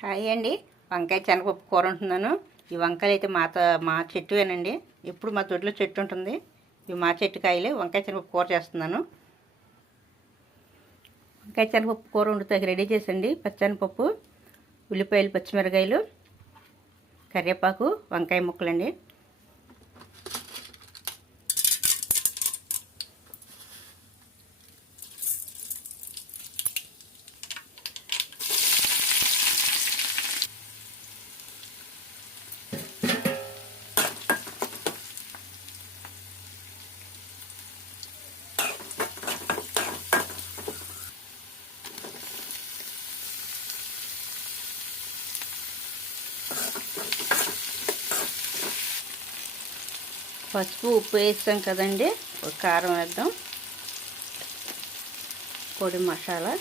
Hi అండి. వంకాయ శనగపప్పు కూర ఉంటున్నాను. ఈ వంకాయలు అయితే మా చెట్టువేనండి. ఎప్పుడు మా తొడిలో చెట్టు ఉంటుంది. ఇవి మా చెట్టు కాయలు. వంకాయ శనగపప్పు కూర చేస్తున్నాను. వంకాయ శనగపప్పు కూర వండుతాకి రెడీ చేసండి. పచ్చెనపప్పు, ఉల్లిపాయలు, పచ్చిమిరకాయలు, కరివేపాకు, వంకాయ ముక్కలండి. పసుపు, ఉప్పు వేస్తాం కదండి. కారం వేద్దాం, పొడి మసాలా,